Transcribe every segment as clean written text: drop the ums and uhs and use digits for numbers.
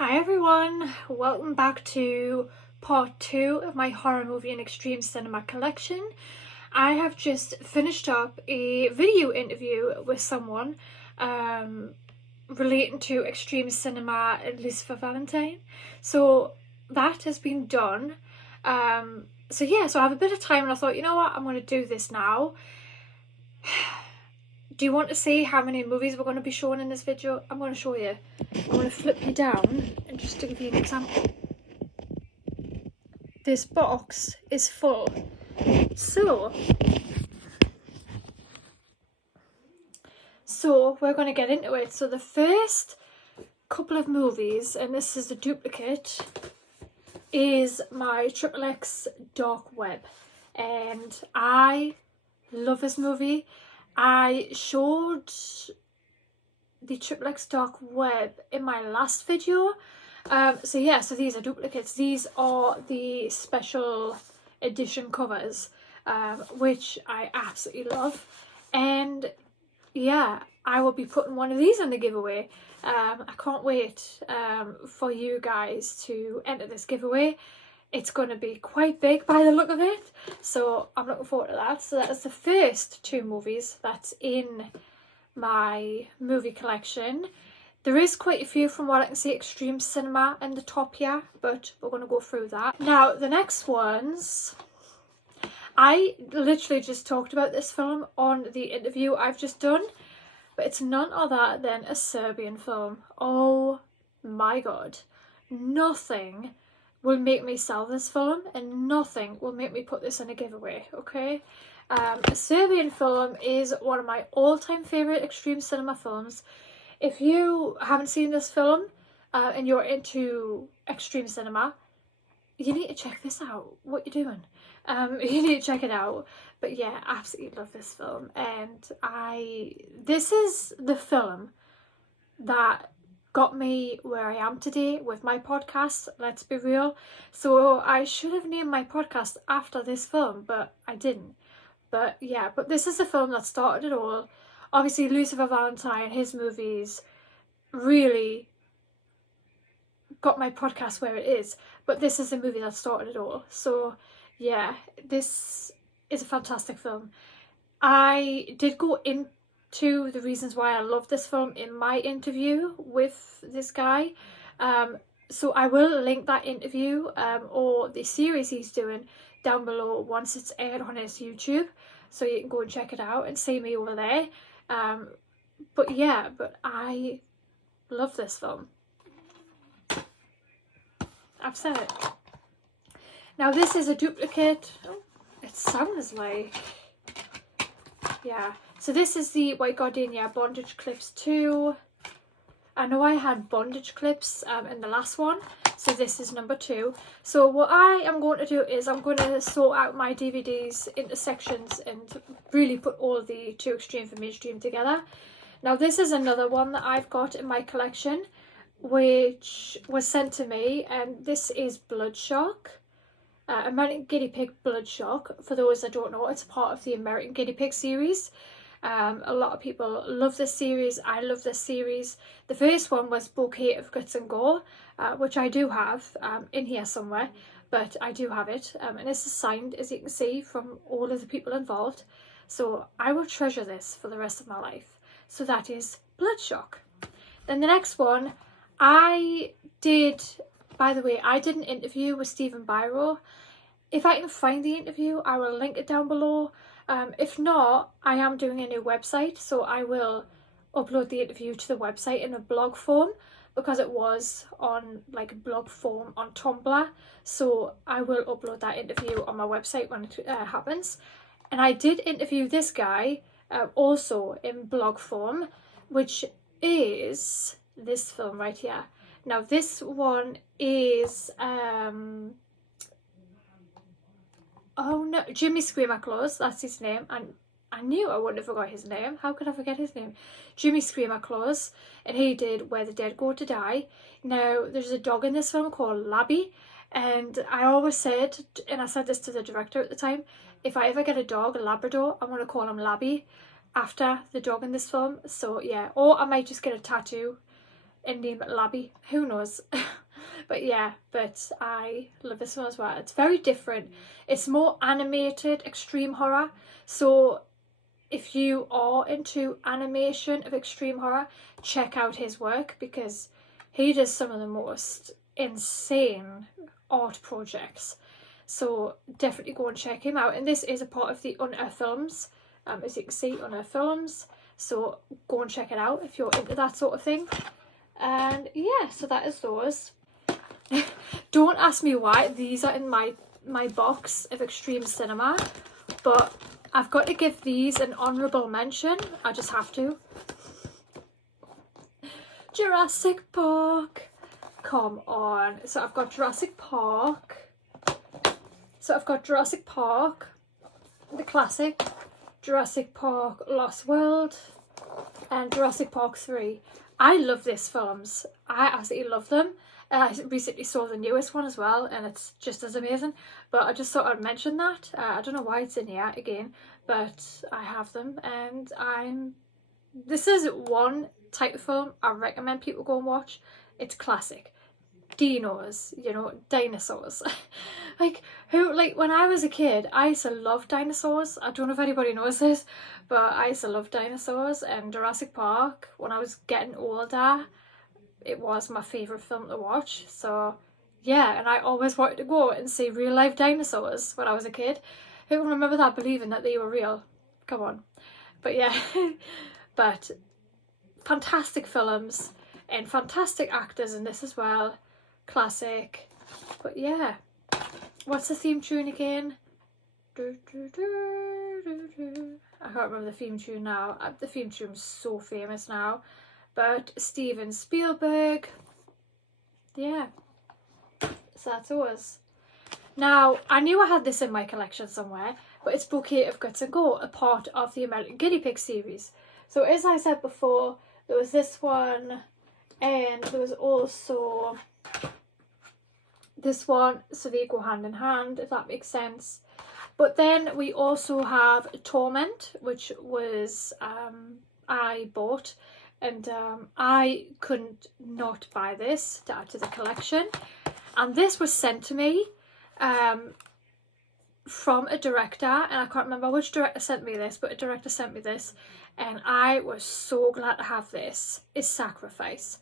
Hi everyone, welcome back to part 2 of my horror movie and extreme cinema collection. I have just finished up a video interview with someone relating to extreme cinema and Lucifer Valentine. So that has been done. So I have a bit of time and I thought, you know what, I'm going to do this now. Do you want to see how many movies we're going to be showing in this video? I'm going to show you. I'm going to flip you down and just to give you an example. This box is full. So we're going to get into it. So the first couple of movies, and this is a duplicate, is my XXX Dark Web. And I love this movie. I showed the XXX Dark Web in my last video. So these are duplicates. These are the special edition covers, which I absolutely love. And yeah, I will be putting one of these in the giveaway. I can't wait for you guys to enter this giveaway. It's going to be quite big by the look of it, so I'm looking forward to that. So that is the first two movies that's in my movie collection. There is quite a few from what I can see extreme cinema in the top here, but we're going to go through that. Now the next ones, I literally just talked about this film on the interview I've just done, but it's none other than a Serbian film. Oh my god, nothing will make me sell this film and nothing will make me put this in a giveaway, okay? A Serbian film is one of my all-time favourite extreme cinema films. If you haven't seen this film and you're into extreme cinema, you need to check this out. What you doing? You need to check it out. But yeah, absolutely love this film. And this is the film that got me where I am today with my podcast, let's be real. So I should have named my podcast after this film, but I didn't. But yeah, but this is the film that started it all. Obviously Lucifer Valentine, his movies really got my podcast where it is, but this is the movie that started it all. So yeah, this is a fantastic film. I did go into the reasons why I love this film in my interview with this guy, so I will link that interview or the series he's doing down below once it's aired on his YouTube, so you can go and check it out and see me over there. But I love this film. I've said it. Now this is a duplicate. Oh, it sounds like, yeah. So this is the White Gardenia Bondage Clips 2. I know I had bondage clips in the last one, so this is number 2. So what I am going to do is I'm going to sort out my DVDs into sections and really put all the Too Extreme for Mainstream together. Now this is another one that I've got in my collection, which was sent to me, and this is Bloodshock. American Guinea Pig Bloodshock. For those that don't know, it's part of the American Guinea Pig series. A lot of people love this series. I love this series. The first one was Bouquet of Guts and Gore, which I do have in here somewhere, but I do have it, and this is signed, as you can see, from all of the people involved. So I will treasure this for the rest of my life. So that is Bloodshock. Then the next one, I did an interview with Stephen Biro. If I can find the interview, I will link it down below. If not, I am doing a new website, so I will upload the interview to the website in a blog form, because it was on like a blog form on Tumblr. So I will upload that interview on my website when it happens. And I did interview this guy also in blog form, which is this film right here. Now this one is oh no, Jimmy Screamer Claus, that's his name. And I knew I wouldn't have forgot his name. How could I forget his name? Jimmy Screamer Claus. And he did Where the Dead Go to Die. Now there's a dog in this film called Labby, and I always said, and I said this to the director at the time, if I ever get a dog, a Labrador, I'm going to call him Labby after the dog in this film. So yeah, or I might just get a tattoo and name it Labby. Who knows? But yeah, but I love this one as well. It's very different. It's more animated extreme horror. So if you are into animation of extreme horror, check out his work, because he does some of the most insane art projects. So definitely go and check him out. And this is a part of the Unearth Films, as you can see, Unearth Films. So go and check it out if you're into that sort of thing. And yeah, so that is those. Don't ask me why these are in my box of Extreme Cinema, but I've got to give these an honourable mention. I just have to. Jurassic Park. Come on. So I've got Jurassic Park. The classic, Jurassic Park Lost World, and Jurassic Park 3. I love these films. I absolutely love them. I recently saw the newest one as well, and it's just as amazing. But I just thought I'd mention that. I don't know why it's in here again, but I have them, and this is one type of film I recommend people go and watch. It's classic. Dinos, you know, dinosaurs. like when I was a kid, I used to love dinosaurs. I don't know if anybody knows this, but I used to love dinosaurs. And Jurassic Park, when I was getting older, it was my favourite film to watch. So yeah, and I always wanted to go and see real life dinosaurs when I was a kid. Who can remember that, believing that they were real? Come on. But yeah, but fantastic films and fantastic actors in this as well. Classic. But yeah, what's the theme tune again? I can't remember the theme tune now. The theme tune's so famous now. But Steven Spielberg. Yeah, so that's ours. Now, I knew I had this in my collection somewhere, but it's Bouquet of Guts and Gore, a part of the American Guinea Pig series. So as I said before, there was this one, and there was also this one, so they go hand in hand, if that makes sense. But then we also have Torment, which was I bought, and I couldn't not buy this to add to the collection. And this was sent to me from a director, and I can't remember which director sent me this, but a director sent me this, and I was so glad to have this. It's Sacrifice,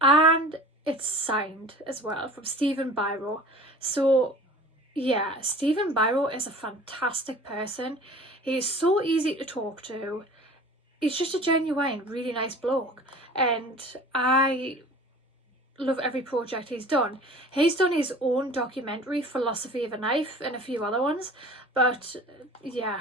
and it's signed as well from Stephen Biro. So yeah, Stephen Biro is a fantastic person. He's so easy to talk to. He's just a genuine, really nice bloke, and I love every project he's done. He's done his own documentary, Philosophy of a Knife, and a few other ones, but yeah,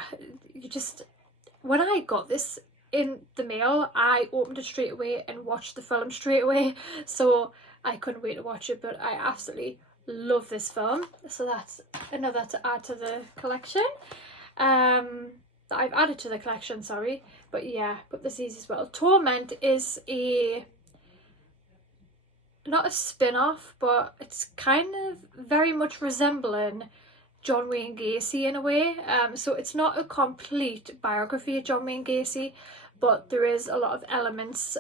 when I got this in the mail, I opened it straight away and watched the film straight away, so I couldn't wait to watch it. But I absolutely love this film, so that's another to add to the collection. That I've added to the collection, sorry. But yeah, but this is as well. Torment is not a spin-off, but it's kind of very much resembling John Wayne Gacy in a way. So it's not a complete biography of John Wayne Gacy, but there is a lot of elements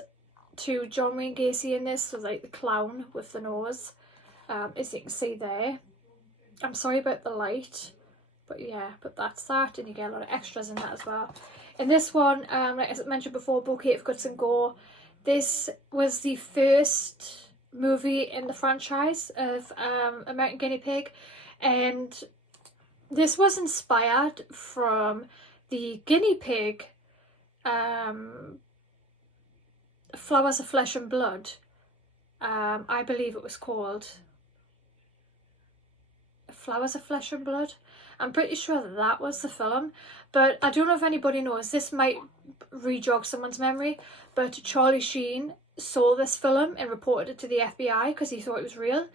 to John Wayne Gacy in this. So like the clown with the nose, as you can see there. I'm sorry about the light. But yeah, but that's that, and you get a lot of extras in that as well. In this one, like I mentioned before, Bouquet of Guts and Gore. This was the first movie in the franchise of American Guinea Pig, and this was inspired from the guinea pig Flowers of Flesh and Blood. I believe it was called Flowers of Flesh and Blood. I'm pretty sure that was the film, but I don't know if anybody knows. This might re-jog someone's memory, but Charlie Sheen saw this film and reported it to the FBI because he thought it was real.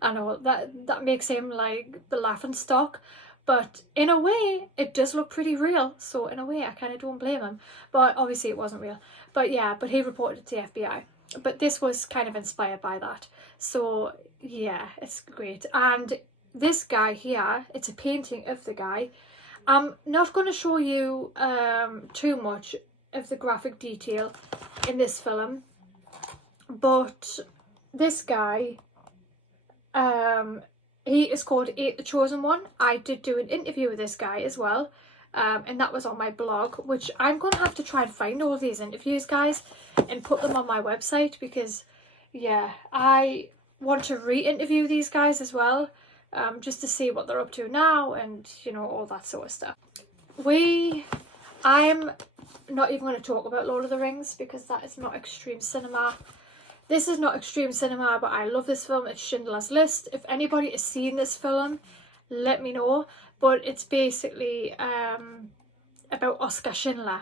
I know that makes him like the laughing stock, but in a way it does look pretty real, so in a way I kind of don't blame him, but obviously it wasn't real. But yeah, but he reported it to the FBI, but this was kind of inspired by that. So yeah, it's great. And this guy here, it's a painting of the guy. I'm not going to show you too much of the graphic detail in this film, but this guy, he is called 8 the Chosen One. I did do an interview with this guy as well, and that was on my blog, which I'm going to have to try and find all these interviews, guys, and put them on my website, because yeah, I want to re-interview these guys as well, just to see what they're up to now, and you know, all that sort of stuff. I'm not even going to talk about Lord of the Rings, because that is not extreme cinema. This is not extreme cinema, but I love this film. It's Schindler's List. If anybody has seen this film, let me know. But it's basically about Oskar Schindler,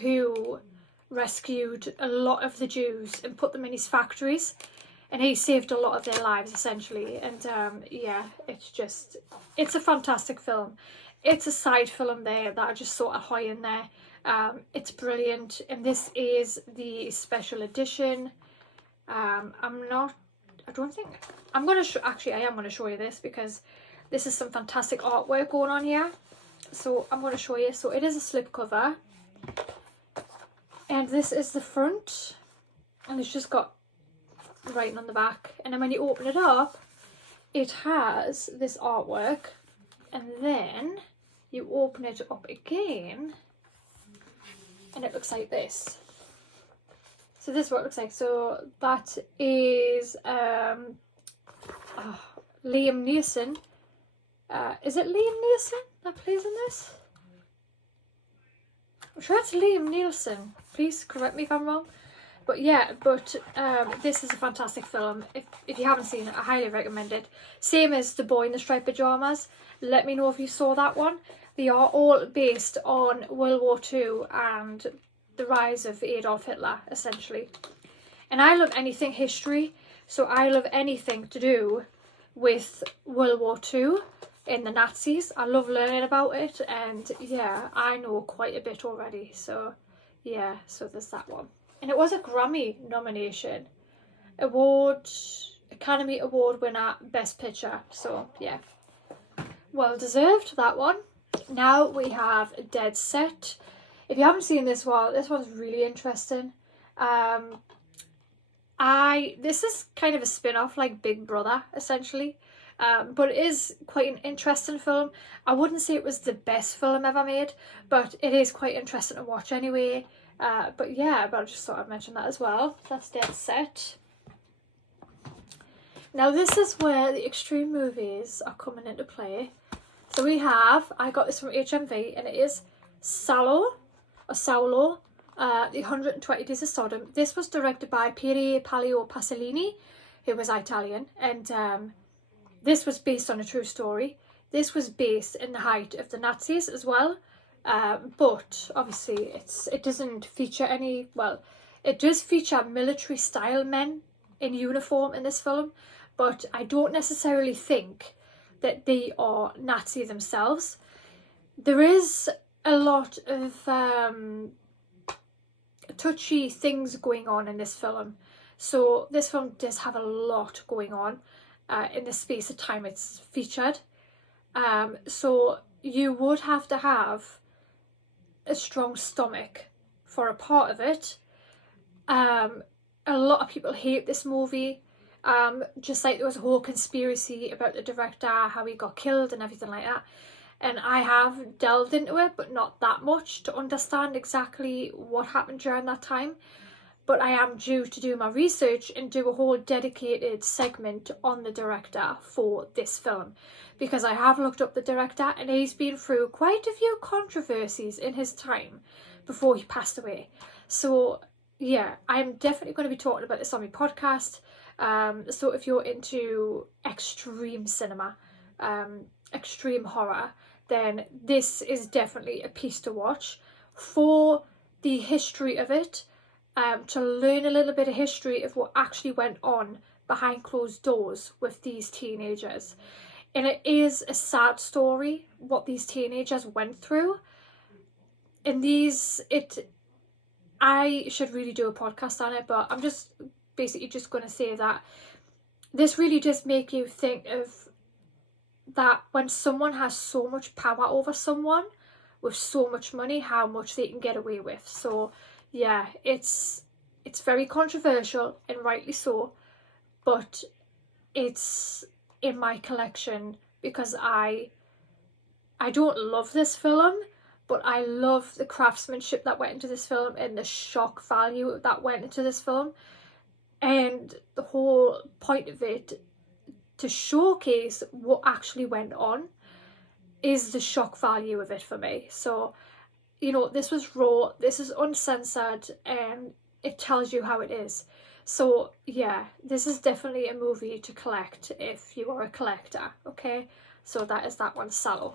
who rescued a lot of the Jews and put them in his factories, and he saved a lot of their lives essentially. And yeah, it's a fantastic film. It's a side film there that I just sort of high in there. It's brilliant, and this is the special edition. I am going to show you this, because this is some fantastic artwork going on here. So I'm going to show you. So it is a slipcover, and this is the front, and it's just got writing on the back, and then when you open it up, it has this artwork, and then you open it up again and it looks like this. So this is what it looks like. So that is Liam Neeson. Is it Liam Neeson that plays in this? I'm sure it's Liam Neeson. Please correct me if I'm wrong. But yeah, this is a fantastic film. If you haven't seen it, I highly recommend it. Same as The Boy in the Striped Pyjamas. Let me know if you saw that one. They are all based on World War II and the rise of Adolf Hitler, essentially. And I love anything history, so I love anything to do with World War II and the Nazis. I love learning about it, and yeah, I know quite a bit already. So yeah, so there's that one. And it was a Grammy nomination. Academy Award winner, Best Picture. So yeah, well deserved, that one. Now we have Dead Set. If you haven't seen this one, this one's really interesting. This is kind of a spin-off, like Big Brother, essentially. But it is quite an interesting film. I wouldn't say it was the best film ever made, but it is quite interesting to watch anyway. But yeah, I just thought I'd mention that as well. That's Dead Set. Now this is where the extreme movies are coming into play. So I got this from HMV, and it is Saulo, the 120 Days of Sodom. This was directed by Pier Paolo Pasolini, who was Italian, and this was based on a true story. This was based in the height of the Nazis as well, but obviously it doesn't feature any, well, it does feature military style men in uniform in this film, but I don't necessarily think that they are Nazi themselves. There is a lot of touchy things going on in this film. So this film does have a lot going on in the space of time it's featured. So you would have to have a strong stomach for a part of it. A lot of people hate this movie. Just like there was a whole conspiracy about the director, how he got killed and everything like that. And I have delved into it, but not that much to understand exactly what happened during that time. But I am due to do my research and do a whole dedicated segment on the director for this film, because I have looked up the director, and he's been through quite a few controversies in his time before he passed away. So yeah, I'm definitely going to be talking about this on my podcast. So if you're into extreme cinema, extreme horror, then this is definitely a piece to watch for the history of it, to learn a little bit of history of what actually went on behind closed doors with these teenagers. And it is a sad story what these teenagers went through. And I should really do a podcast on it, but I'm just basically just going to say that this really does make you think of that when someone has so much power over someone with so much money, how much they can get away with. So yeah, it's it's very controversial, and rightly so, but it's in my collection because I don't love this film, but I love the craftsmanship that went into this film and the shock value that went into this film, and the whole point of it to showcase what actually went on is the shock value of it for me. So, you know, this was raw, this is uncensored, and it tells you how it is. So yeah, this is definitely a movie to collect if you are a collector, okay? So that is that one, Salò.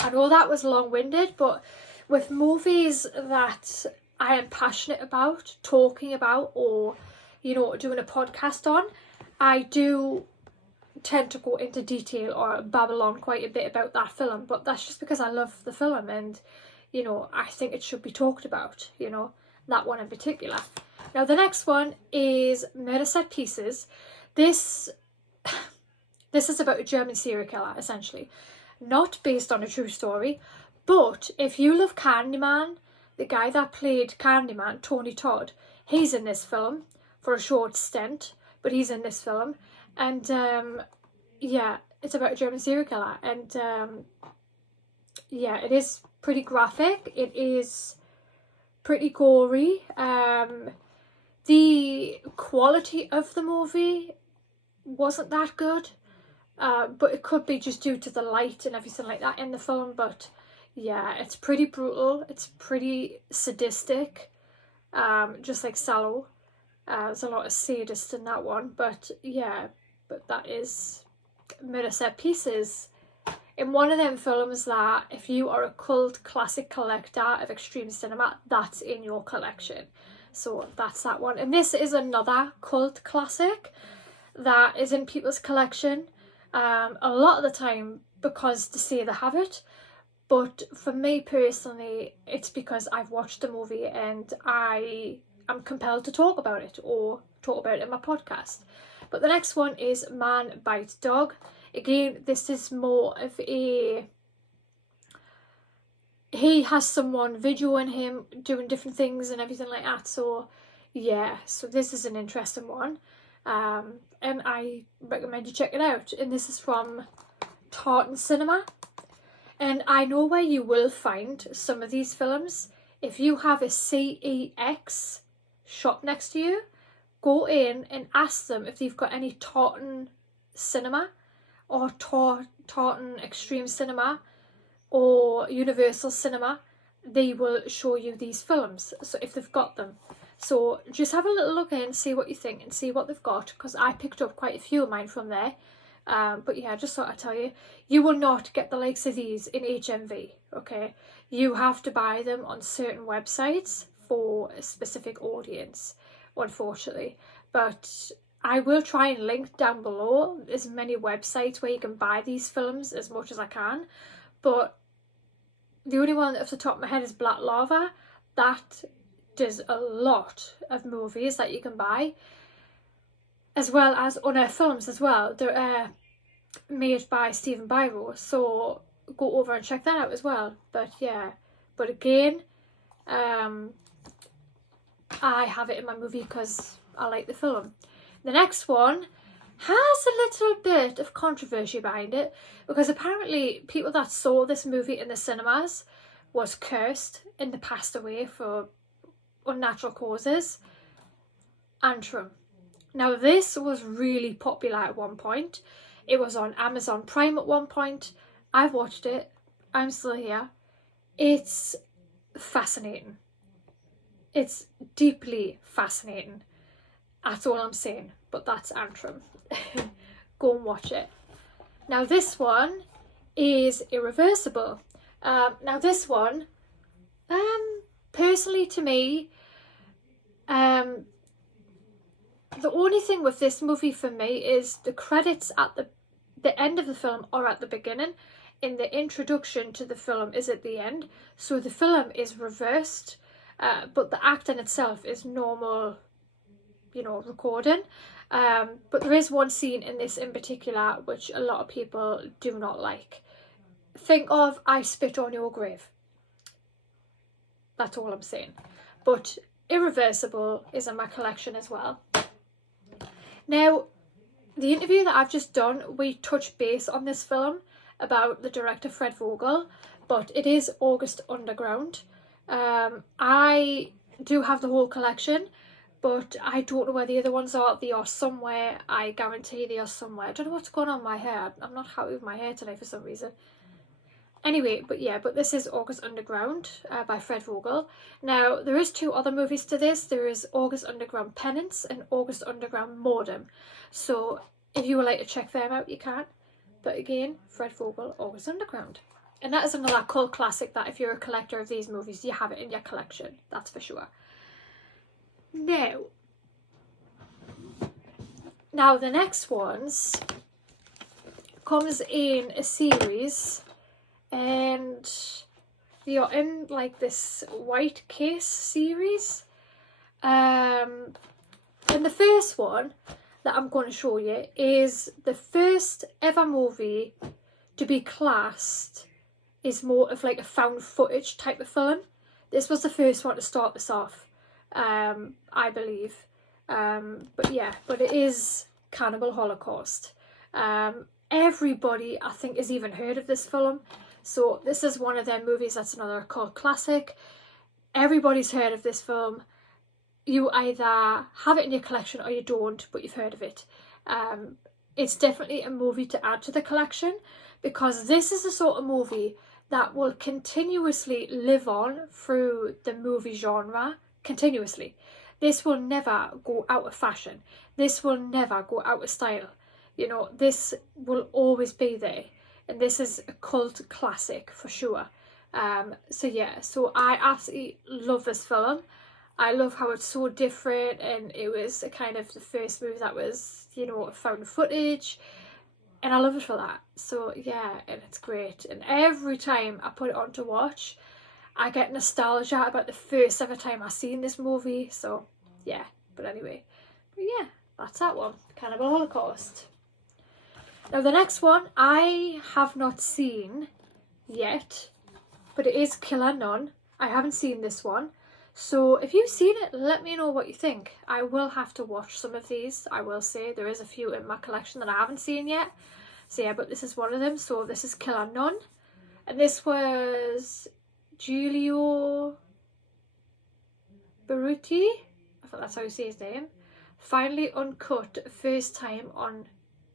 I know that was long-winded, but with movies that I am passionate about, talking about, or, you know, doing a podcast on, I do tend to go into detail or babble on quite a bit about that film, but that's just because I love the film and, you know, I think it should be talked about, you know, that one in particular. Now the next one is Murder Set Pieces. This is about a German serial killer, essentially. Not based on a true story, but if you love Candyman, the guy that played Candyman, Tony Todd, he's in this film for a short stint, but he's in this film. And yeah, it's about a German serial killer, and yeah, it is pretty graphic, it is pretty gory. The quality of the movie wasn't that good, but it could be just due to the light and everything like that in the film. But yeah, it's pretty brutal, it's pretty sadistic, just like Salò. There's a lot of sadists in that one, but yeah, but that is Murder Set Pieces. In one of them films that, if you are a cult classic collector of extreme cinema, that's in your collection. So that's that one. And this is another cult classic that is in people's collection, a lot of the time because they say they have it, but for me personally, it's because I've watched the movie and I am compelled to talk about it or talk about it in my podcast. But the next one is Man Bites Dog. Again, this is more of a... he has someone videoing him doing different things and everything like that. So yeah, so this is an interesting one. And I recommend you check it out. And this is from Tartan Cinema. And I know where you will find some of these films. If you have a CEX shop next to you, go in and ask them if they've got any Tartan Cinema or Tartan Extreme Cinema or Universal Cinema. They will show you these films, so if they've got them. So just have a little look in, see what you think and see what they've got, because I picked up quite a few of mine from there. But yeah, just thought I'd tell you, you will not get the likes of these in HMV, okay? You have to buy them on certain websites for a specific audience, unfortunately. But I will try and link down below as many websites where you can buy these films as much as I can. But the only one off the top of my head is Black Lava. That does a lot of movies that you can buy, as well as Unearthed Films as well. They're made by Stephen Biro, so go over and check that out as well. But yeah, but again, I have it in my movie because I like the film. The next one has a little bit of controversy behind it, because apparently people that saw this movie in the cinemas was cursed and they passed away for unnatural causes. Antrum. Now this was really popular at one point. It was on Amazon Prime at one point. I've watched it. I'm still here. It's fascinating. It's deeply fascinating. That's all I'm saying. But that's Antrum. Go and watch it. Now this one is Irreversible. Now this one, personally to me, the only thing with this movie for me is the credits at the end of the film are at the beginning, and the introduction to the film is at the end. So the film is reversed, but the acting itself is normal, you know, recording. But there is one scene in this in particular which a lot of people do not like. Think of I Spit on Your Grave. That's all I'm saying. But Irreversible is in my collection as well. Now, the interview that I've just done, we touched base on this film about the director Fred Vogel, but it is August Underground. I do have the whole collection, but I don't know where the other ones are. They are somewhere. I guarantee they are somewhere. I don't know what's going on with my hair. I'm not happy with my hair today for some reason. Anyway, but this is August Underground by Fred Vogel. Now, there is 2 other movies to this. There is August Underground Penance and August Underground Mordom. So if you would like to check them out, you can. But again, Fred Vogel, August Underground. And that is another cult classic that if you're a collector of these movies, you have it in your collection. That's for sure. Now the next ones comes in a series, and they are in like this white case series. And the first one that I'm going to show you is the first ever movie to be classed is more of like a found footage type of film. This was the first one to start this off, I believe. But it is Cannibal Holocaust. Everybody, I think, has even heard of this film. So this is one of them movies that's another cult classic. Everybody's heard of this film. You either have it in your collection or you don't, but you've heard of it. It's definitely a movie to add to the collection, because this is the sort of movie that will continuously live on through the movie genre, continuously. This will never go out of fashion. This will never go out of style. You know, this will always be there. And this is a cult classic for sure. So I absolutely love this film. I love how it's so different, and it was a kind of the first movie that was, you know, found footage. And I love it for that. So yeah, and it's great. And every time I put it on to watch, I get nostalgia about the first ever time I seen this movie. So yeah, but yeah, that's that one, Cannibal Holocaust. Now the next one I have not seen yet, but it is Killer Nun. I haven't seen this one. So if you've seen it, let me know what you think. I will have to watch some of these. I will say there is a few in my collection that I haven't seen yet. So yeah, but this is one of them. So this is Killer Nun. And this was Giulio Berruti. I thought that's how you say his name. Finally uncut, first time on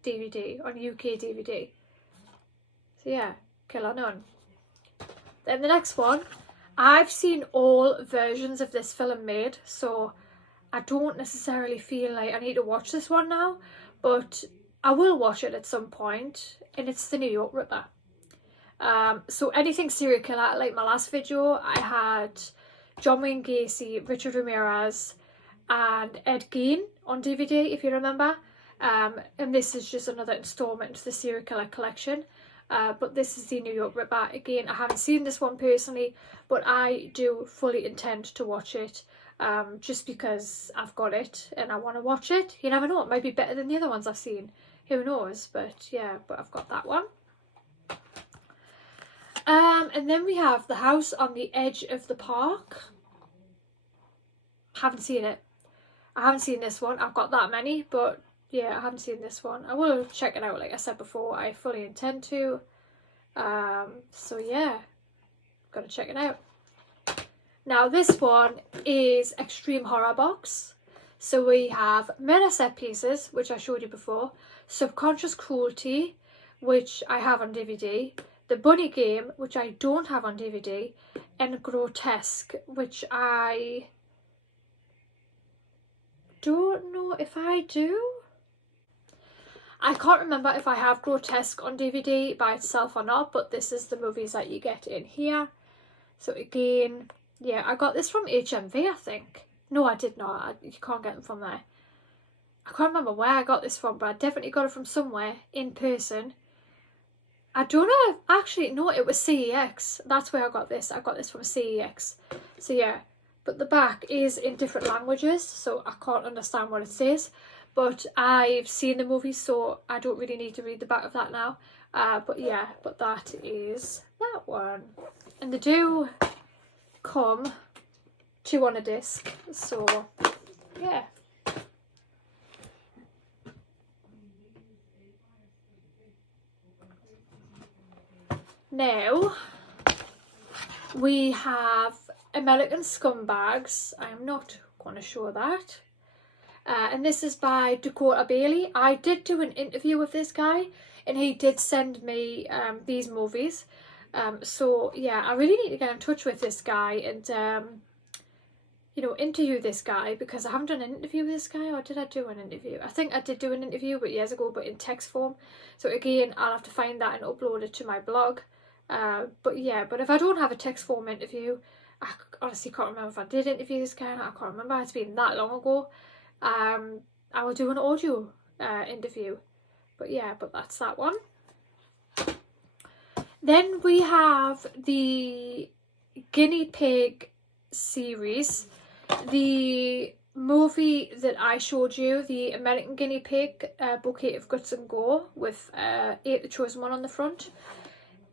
DVD, on UK DVD. So yeah, Killer Nun. Then the next one, I've seen all versions of this film made, so I don't necessarily feel like I need to watch this one now, but I will watch it at some point, and it's the New York Ripper. So anything serial killer, like my last video, I had John Wayne Gacy, Richard Ramirez, and Ed Gein on DVD, if you remember. And this is just another installment to the serial killer collection. But this is the New York Ripper. Again, I haven't seen this one personally, but I do fully intend to watch it, just because I've got it and I want to watch it. You never know, it might be better than the other ones I've seen. Who knows? But yeah, but I've got that one. And then we have The House on the Edge of the Park. Haven't seen it. I haven't seen this one. I've got that many, but yeah, I haven't seen this one. I will check it out, like I said before. I fully intend to. So yeah, gotta check it out. Now this one is Extreme Horror Box. So we have Murder Set Pieces, which I showed you before, Subconscious Cruelty, which I have on DVD, The Bunny Game, which I don't have on DVD, and Grotesque, which I don't know if I do. I can't remember if I have Grotesque on DVD by itself or not, but this is the movies that you get in here. So again, yeah, I got this from HMV, I think. No, I did not. You can't get them from there. I can't remember where I got this from, but I definitely got it from somewhere in person. I don't know. Actually, no, it was CEX. That's where I got this. I got this from CEX. So yeah, but the back is in different languages, so I can't understand what it says. But I've seen the movie, so I don't really need to read the back of that now. But yeah, but that is that one. And they do come 2 on a disc. So yeah. Now we have American Scumbags. I am not going to show that. And this is by Dakota Bailey. I did do an interview with this guy, and he did send me these movies. So yeah, I really need to get in touch with this guy and you know, interview this guy, because I haven't done an interview with this guy. Or did I do an interview? I think I did do an interview, but years ago, but in text form. So again, I'll have to find that and upload it to my blog. But yeah, but if I don't have a text form interview, I honestly can't remember if I did interview this guy. I can't remember. It's been that long ago. I will do an audio interview. But yeah, but that's that one. Then we have the Guinea Pig series. The movie that I showed you, the American Guinea Pig, Bouquet of Guts and Gore, with Ate the Chosen One on the front.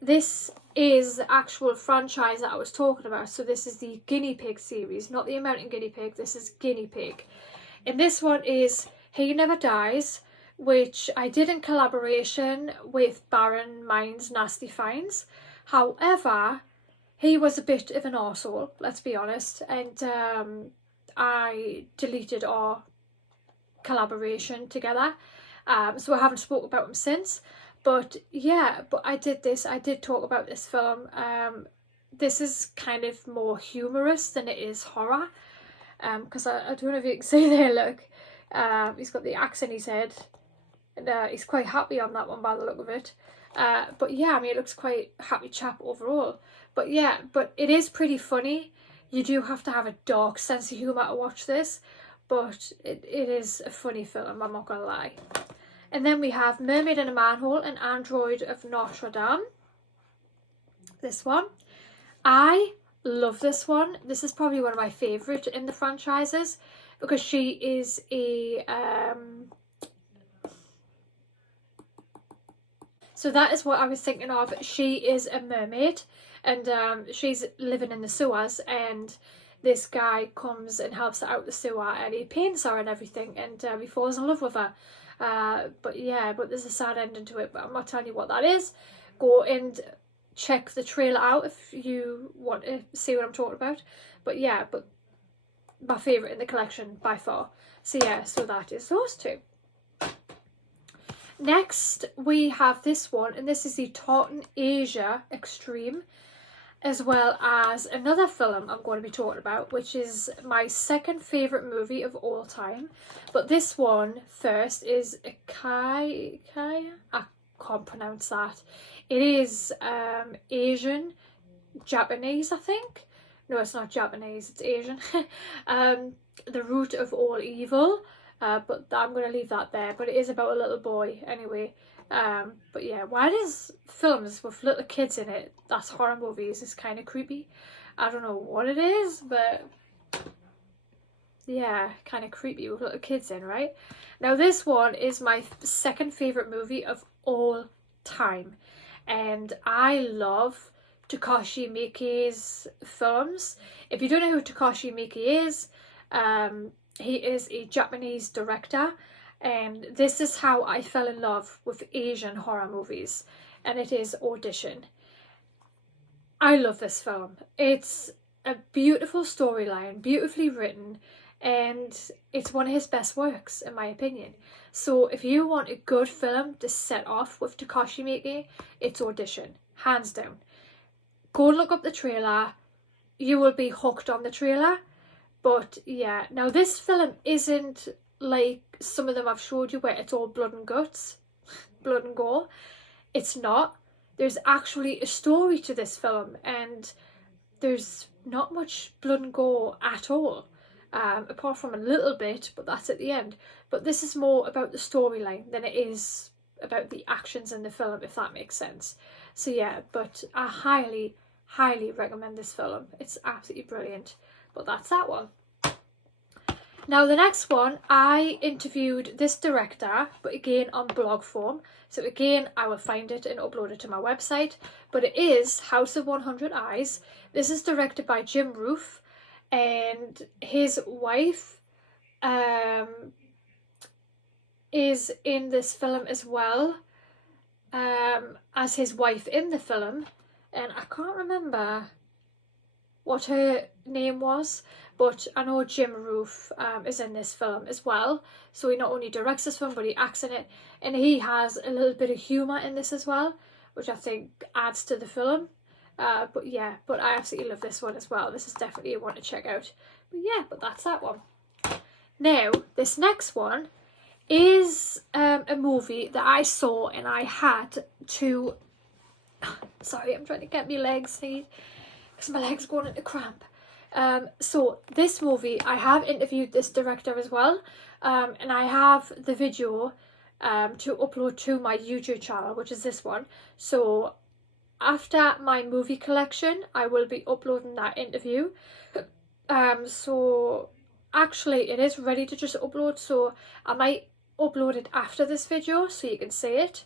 This is the actual franchise that I was talking about. So this is the Guinea Pig series, not the American Guinea Pig. This is Guinea Pig. And this one is He Never Dies, which I did in collaboration with Baron Mines Nasty Finds. However, he was a bit of an arsehole, let's be honest, and I deleted our collaboration together, so I haven't spoken about him since. But yeah, but I did talk about this film. This is kind of more humorous than it is horror, because I don't know if you can see there, look, he's got the axe in his head, and he's quite happy on that one by the look of it. But yeah, I mean, it looks quite happy chap overall. But yeah, but it is pretty funny. You do have to have a dark sense of humour to watch this, but it is a funny film, I'm not gonna lie. And then we have Mermaid in a Manhole, An Android of Notre Dame. This one. I love this one. This is probably one of my favourite in the franchises, because she is a... So that is what I was thinking of. She is a mermaid, and she's living in the sewers, and this guy comes and helps her out the sewer, and he paints her and everything, and he falls in love with her. But yeah, but there's a sad ending to it, but I'm not telling you what that is. Go and check the trailer out if you want to see what I'm talking about. But yeah, but my favourite in the collection by far. So yeah, so that is those two. Next we have this one, and this is the Tartan Asia Extreme, as well as another film I'm going to be talking about, which is my second favourite movie of all time. But this one first is I can't pronounce that. It is Asian, Japanese, I think. No, it's not Japanese, it's Asian. The Root of All Evil. But I'm going to leave that there. But it is about a little boy anyway. But yeah, why does films with little kids in it, that's horror movies, is kind of creepy. I don't know what it is, but yeah, kind of creepy with little kids in, right? Now this one is my second favourite movie of all time. And I love Takashi Miike's films. If you don't know who Takashi Miike is, he is a Japanese director, and this is how I fell in love with Asian horror movies, and it is Audition. I love this film. It's a beautiful storyline, beautifully written, and it's one of his best works in my opinion. So if you want a good film to set off with Takashi Miike, it's Audition, hands down. Go look up the trailer, you will be hooked on the trailer. But yeah, now this film isn't like some of them I've showed you where it's all blood and guts, blood and gore. It's not. There's actually a story to this film, and there's not much blood and gore at all, apart from a little bit, but that's at the end. But this is more about the storyline than it is about the actions in the film, if that makes sense. So yeah, but I highly, highly recommend this film. It's absolutely brilliant. But that's that one. Now the next one, I interviewed this director, but again on blog form. So again, I will find it and upload it to my website. But it is House of 100 Eyes. This is directed by Jim Roof. and his wife is in this film as well, as his wife in the film, and I can't remember what her name was, but I know Jim Roof is in this film as well. So he not only directs this film, but he acts in it, and he has a little bit of humour in this as well, which I think adds to the film. But yeah, but I absolutely love this one as well. This is definitely one to check out. But yeah, but that's that one. Now, this next one is a movie that I saw and I had to... Sorry, I'm trying to get my legs neat because my legs going into cramp. So this movie, I have interviewed this director as well, and I have the video to upload to my YouTube channel, which is this one. So after my movie collection, I will be uploading that interview. So actually it is ready to just upload, so I might upload it after this video so you can see it.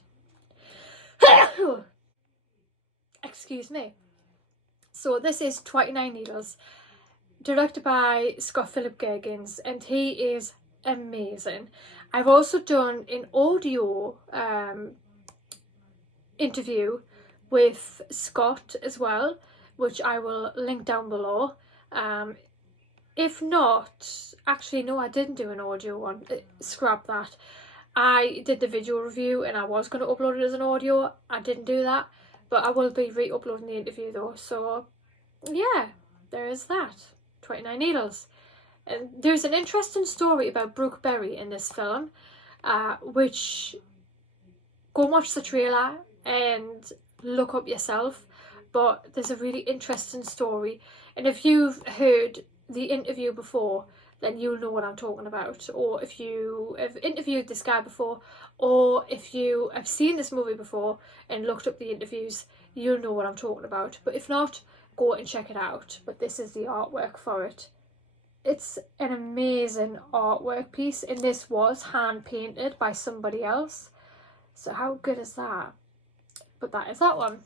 Excuse me. So this is 29 Needles, directed by Scott Philip Gergens, and he is amazing. I've also done an audio interview with Scott as well, which I will link down below. If not, actually no, I didn't do an audio one, scrap that. I did the video review and I was going to upload it as an audio. I didn't do that, but I will be re-uploading the interview though. So yeah, there is that. 29 Needles. And there's an interesting story about Brooke Berry in this film, which go and watch the trailer and look up yourself, but there's a really interesting story, and if you've heard the interview before, then you'll know what I'm talking about. Or if you have interviewed this guy before, or if you have seen this movie before and looked up the interviews, you'll know what I'm talking about. But if not, go and check it out. But this is the artwork for it. It's an amazing artwork piece, and this was hand painted by somebody else. So how good is that? But that is that one.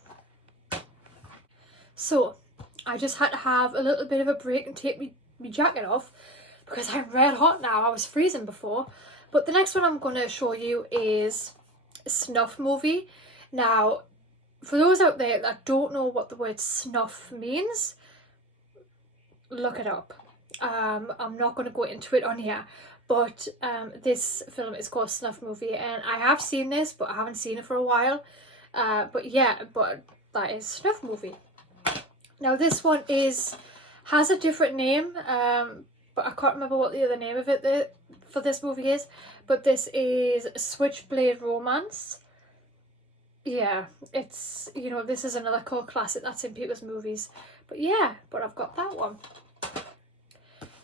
So I just had to have a little bit of a break and take my jacket off because I'm red hot now. I was freezing before. But the next one I'm going to show you is a snuff movie. Now, for those out there that don't know what the word snuff means, look it up. I'm not going to go into it on here, but this film is called Snuff Movie, and I have seen this, but I haven't seen it for a while. But yeah, but that is Snuff Movie. Now this one has a different name, but I can't remember what the other name of it for this movie is. But this is Switchblade Romance. Yeah, it's, you know, this is another cult classic that's in people's movies. But yeah, but I've got that one.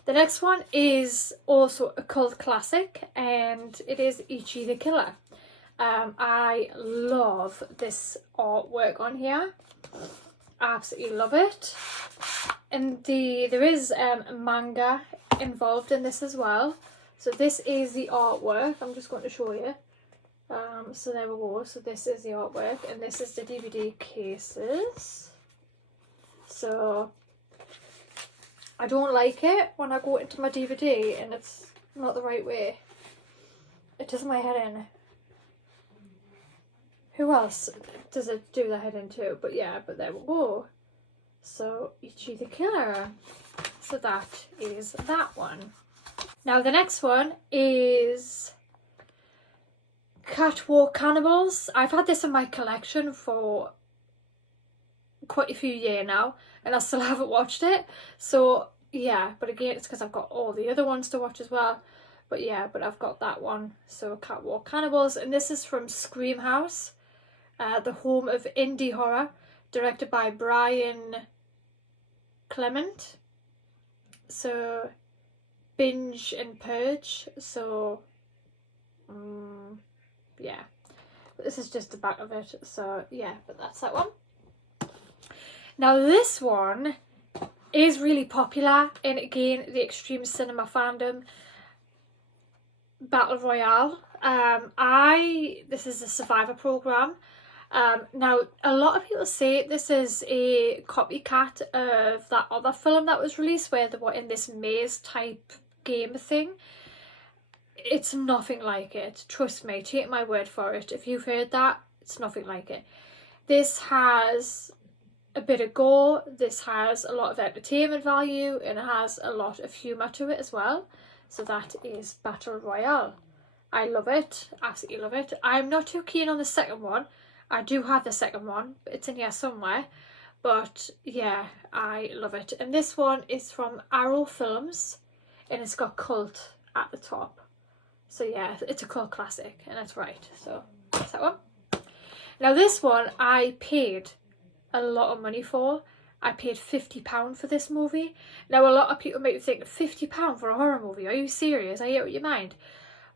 The next one is also a cult classic, and it is Ichi the Killer. I love this artwork on here. I absolutely love it. And there is manga involved in this as well. So this is the artwork. I'm just going to show you. So there we go. So this is the artwork, and this is the DVD cases. So I don't like it when I go into my DVD and it's not the right way. It does my head in. Who else does it do the head in to? But yeah, but there we go. So Ichi the Killer. So that is that one. Now the next one is Catwalk Cannibals. I've had this in my collection for quite a few years now, and I still haven't watched it. So yeah, but again, it's because I've got all the other ones to watch as well. But yeah, but I've got that one. So Catwalk Cannibals, and this is from Scream House, the home of indie horror, directed by Brian Clement. So Binge and Purge. So yeah, but this is just the back of it. So yeah, but that's that one. Now this one is really popular, and again, the extreme cinema fandom, Battle Royale. This is a survivor program. Now, a lot of people say this is a copycat of that other film that was released where they were in this maze type game thing. It's nothing like it. Trust me, take my word for it. If you've heard that, it's nothing like it. This has a bit of gore, this has a lot of entertainment value, and it has a lot of humour to it as well. So that is Battle Royale. I love it, absolutely love it. I'm not too keen on the second one. I do have the second one, it's in here somewhere. But yeah, I love it. And this one is from Arrow Films, and it's got cult at the top. So yeah, it's a cult classic, and that's right. So that's that one. Now this one I paid a lot of money for. I paid £50 for this movie. Now a lot of people might think, £50 for a horror movie? Are you serious? Are you out of your mind?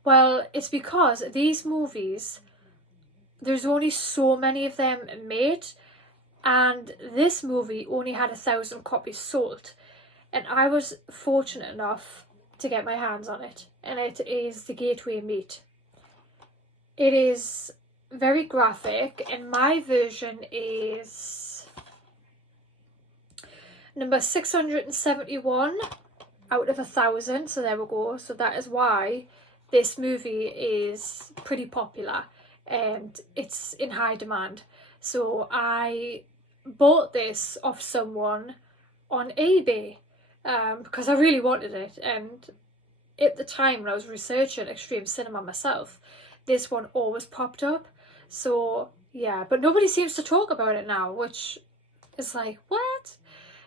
Well, it's because these movies, there's only so many of them made, and this movie only had 1,000 copies sold, and I was fortunate enough to get my hands on it, and it is The Gateway Meat. It is very graphic, and my version is number 671 out of 1,000, so there we go. So that is why this movie is pretty popular and it's in high demand. So I bought this off someone on eBay because I really wanted it, and at the time when I was researching extreme cinema myself, this one always popped up. So yeah, but nobody seems to talk about it now, which is like, what?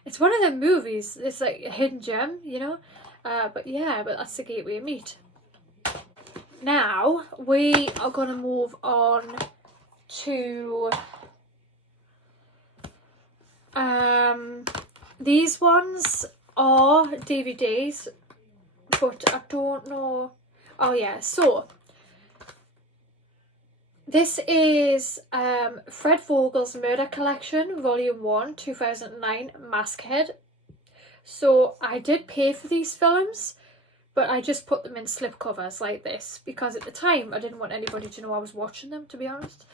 It's one of them movies, it's like a hidden gem, you know? But yeah, but that's The Gateway Meat. Now, we are going to move on to these ones are DVDs, but I don't know. Oh yeah, so this is Fred Vogel's Murder Collection, Volume 1, 2009, Maskhead. So I did pay for these films, but I just put them in slipcovers like this, because at the time I didn't want anybody to know I was watching them, to be honest.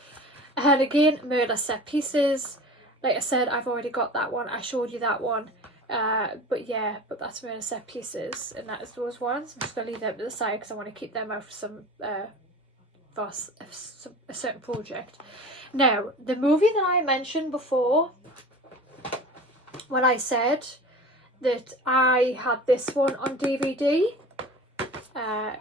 And again, Murder Set Pieces. Like I said, I've already got that one. I showed you that one. But yeah, but that's Murder Set Pieces, and that is those ones. I'm just going to leave them to the side because I want to keep them out for some... for a certain project. Now, the movie that I mentioned before, when I said that I had this one on DVD,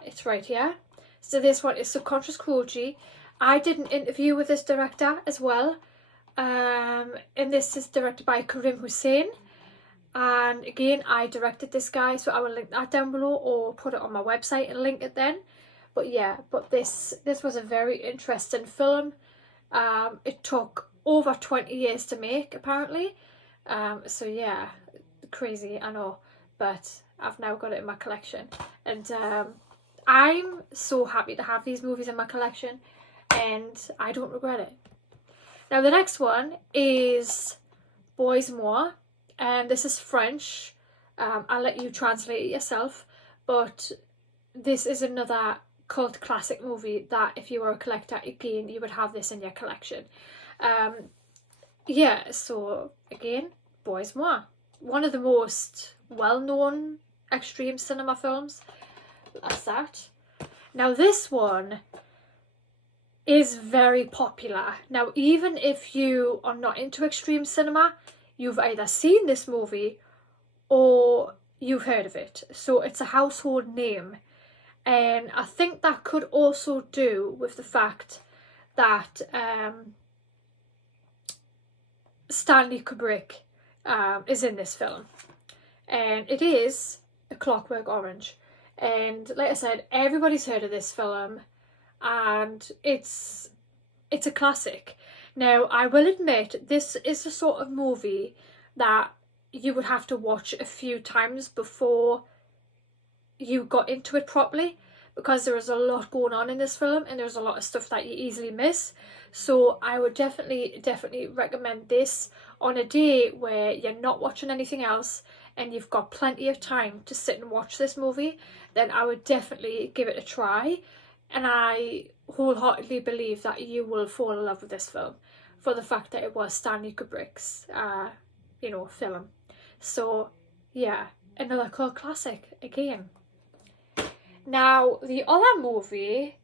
it's right here. So this one is Subconscious Cruelty. I did an interview with this director as well, and this is directed by Karim Hussein. And again, I directed this guy, so I will link that down below or put it on my website and link it then. But yeah, but this was a very interesting film. It took over 20 years to make, apparently. So yeah, crazy, I know. But I've now got it in my collection. And I'm so happy to have these movies in my collection. And I don't regret it. Now the next one is Boys Moi. And this is French. I'll let you translate it yourself. But this is another cult classic movie that if you were a collector, again, you would have this in your collection. Yeah, so again, Boys Moi, one of the most well-known extreme cinema films. That's that. Now this one is very popular. Now even if you are not into extreme cinema, you've either seen this movie or you've heard of it. So it's a household name. And I think that could also do with the fact that Stanley Kubrick is in this film. And it is A Clockwork Orange. And like I said, everybody's heard of this film. And it's a classic. Now, I will admit, this is the sort of movie that you would have to watch a few times before you got into it properly, because there is a lot going on in this film and there's a lot of stuff that you easily miss. So I would definitely recommend this on a day where you're not watching anything else and you've got plenty of time to sit and watch this movie. Then I would definitely give it a try, and I wholeheartedly believe that you will fall in love with this film. for the fact that it was Stanley Kubrick's, you know, film. So yeah, another cult classic again. Now, the other movie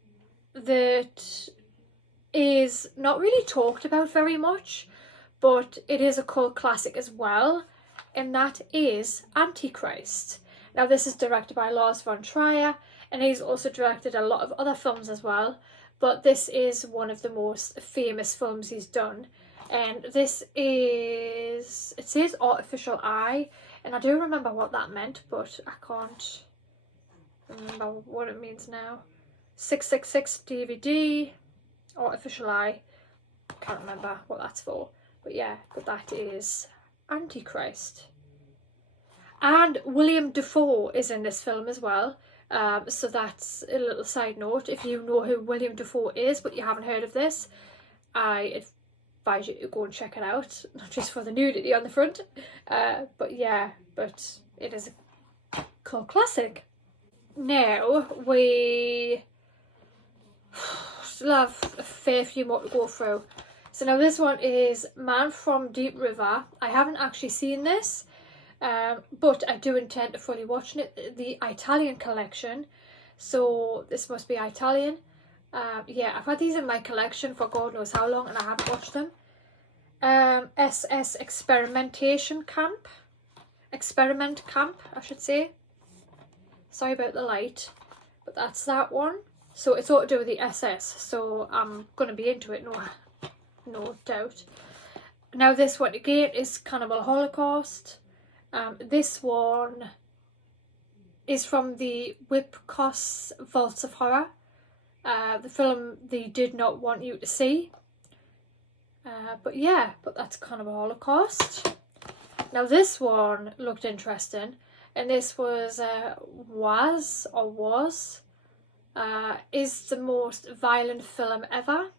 that is not really talked about very much, but it is a cult classic as well, and that is Antichrist. Now, this is directed by Lars von Trier, and he's also directed a lot of other films as well, but this is one of the most famous films he's done. And this is, it says Artificial Eye, and I do remember what that meant, but I can't remember what it means now. 666 DVD, Artificial Eye, can't remember what that's for, but yeah, but that is Antichrist. And William Dafoe is in this film as well, so that's a little side note. If you know who William Dafoe is but you haven't heard of this, I advise you to go and check it out, not just for the nudity on the front, but yeah, but it is a cult classic. Now we still have a fair few more to go through. So now this one is Man from Deep River. I haven't actually seen this, but I do intend to fully watch it. The Italian collection, so this must be Italian. Yeah, I've had these in my collection for God knows how long and I haven't watched them. SS Experiment Camp, I should say. Sorry about the light, but that's that one. So it's all to do with the SS, so I'm going to be into it, no doubt. Now this one again is Cannibal Holocaust. This one is from the Whipcos Vaults of Horror, the film they did not want you to see. But yeah, but that's Cannibal Holocaust. Now this one looked interesting, and this was is the most violent film ever.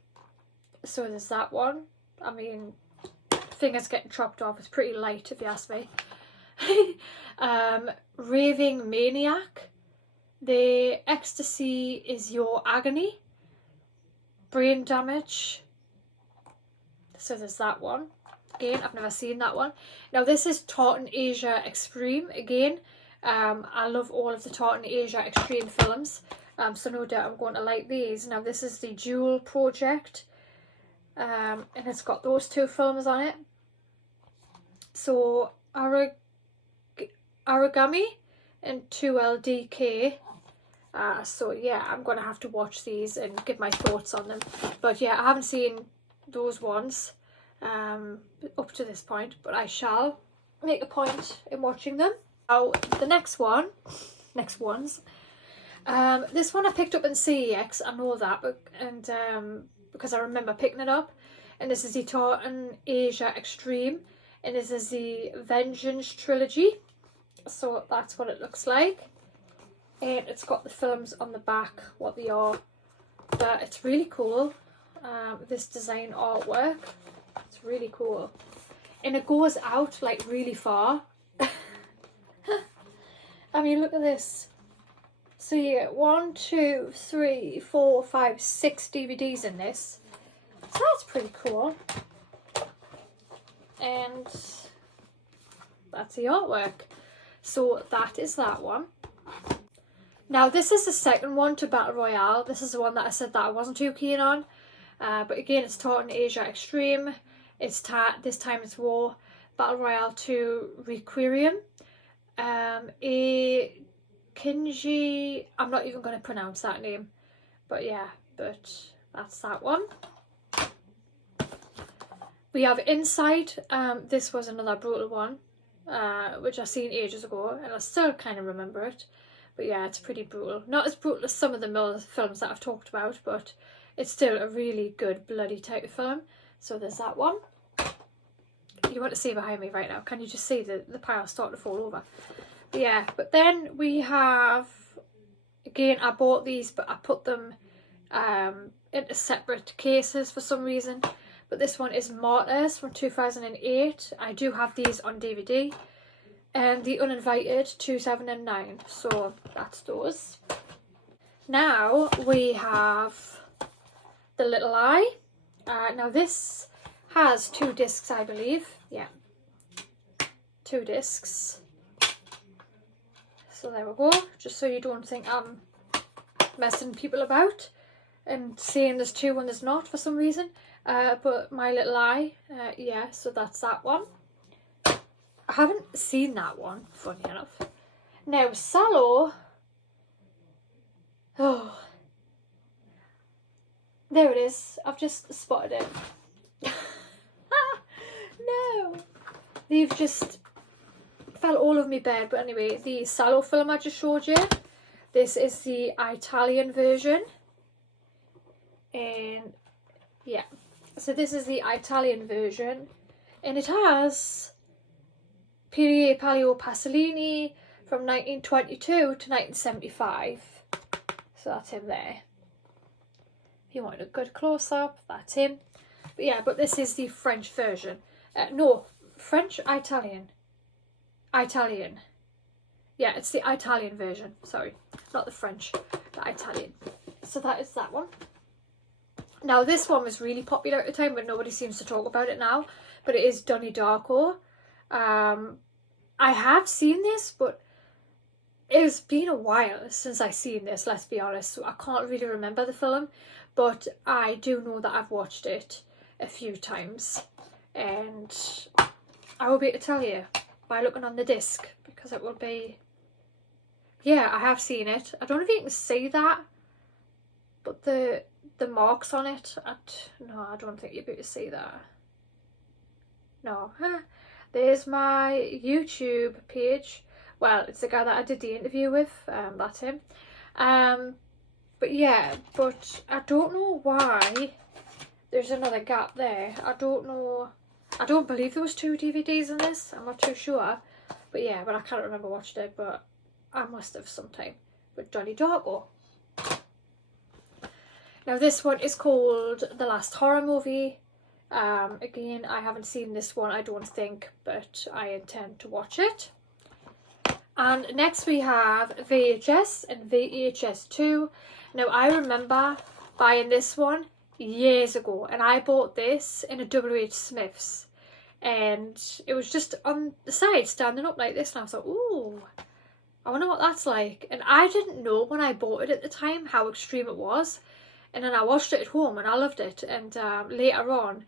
So there's that one. I mean, fingers getting chopped off is pretty light if you ask me. Raving Maniac, The Ecstasy is Your Agony, Brain Damage. So there's that one. Again, I've never seen that one. Now this is Tartan Asia Extreme. Again, I love all of the Tartan Asia Extreme films, so no doubt I'm going to like these. Now this is the Jewel Project, and it's got those two films on it. So Origami and 2LDK. So yeah, I'm going to have to watch these and give my thoughts on them. But yeah, I haven't seen those ones up to this point, but I shall make a point in watching them. Now the next ones, this one I picked up in CEX, I know that, but because I remember picking it up, and this is the Tartan Asia Extreme, and this is the Vengeance Trilogy. So that's what it looks like, and it's got the films on the back, what they are, but it's really cool. This design artwork, it's really cool, and it goes out like really far. I mean, look at this. So you get 1, 2, 3, 4, 5, 6 DVDs in this, so that's pretty cool. And that's the artwork. So that is that one. Now this is the second one to Battle Royale. This is the one that I said that I wasn't too keen on. But again, it's Tartan Asia Extreme. It's this time it's War. Battle Royale 2 Requiem. Kinji, I'm not even going to pronounce that name. But yeah, but that's that one. We have Inside. This was another brutal one, which I seen ages ago, and I still kind of remember it. But yeah, it's pretty brutal. Not as brutal as some of the other films that I've talked about, but it's still a really good bloody type of film. So there's that one. You want to see behind me right now? Can you just see the pile starting to fall over? But yeah, but then we have, again, I bought these, but I put them into separate cases for some reason. But this one is Martyrs from 2008. I do have these on DVD. And The Uninvited 2009. So that's those. Now we have The Little Eye. Now this has 2 discs, I believe. Yeah, 2 discs. So there we go, just so you don't think I'm messing people about and saying there's 2 when there's not for some reason. But My Little Eye, yeah, so that's that one. I haven't seen that one, funny enough. Now, Salò, oh, there it is. I've just spotted it. No, they've just fell all over my bed. But anyway, the Salò film I just showed you, this is the Italian version. And yeah, so this is the Italian version, and it has Pier Paolo Pasolini from 1922 to 1975. So that's him there. If you want a good close-up, that's him. But yeah, but this is the French version. No, French, Italian. Italian. Yeah, it's the Italian version. Sorry, not the French, the Italian. So that is that one. Now, this one was really popular at the time, but nobody seems to talk about it now. But it is Donnie Darko. I have seen this, but it's been a while since I've seen this, let's be honest. So I can't really remember the film, but I do know that I've watched it a few times. And I will be able to tell you by looking on the disc, because it will be... Yeah, I have seen it. I don't know if you can see that, but the marks on it, no, I don't think you'll be able to see that. No. There's my YouTube page. Well, it's the guy that I did the interview with. That's him. But yeah, but I don't know why there's another gap there. I don't know. I don't believe there was 2 DVDs in this. I'm not too sure. But yeah, but I can't remember watching it, but I must have sometime. With Donnie Darko. Now this one is called The Last Horror Movie. Again, I haven't seen this one, I don't think, but I intend to watch it. And next we have VHS and VHS 2. Now I remember buying this one years ago, and I bought this in a WH Smith's, and it was just on the side standing up like this, and I was like, ooh, I wonder what that's like. And I didn't know when I bought it at the time how extreme it was. And then I watched it at home and I loved it. And later on,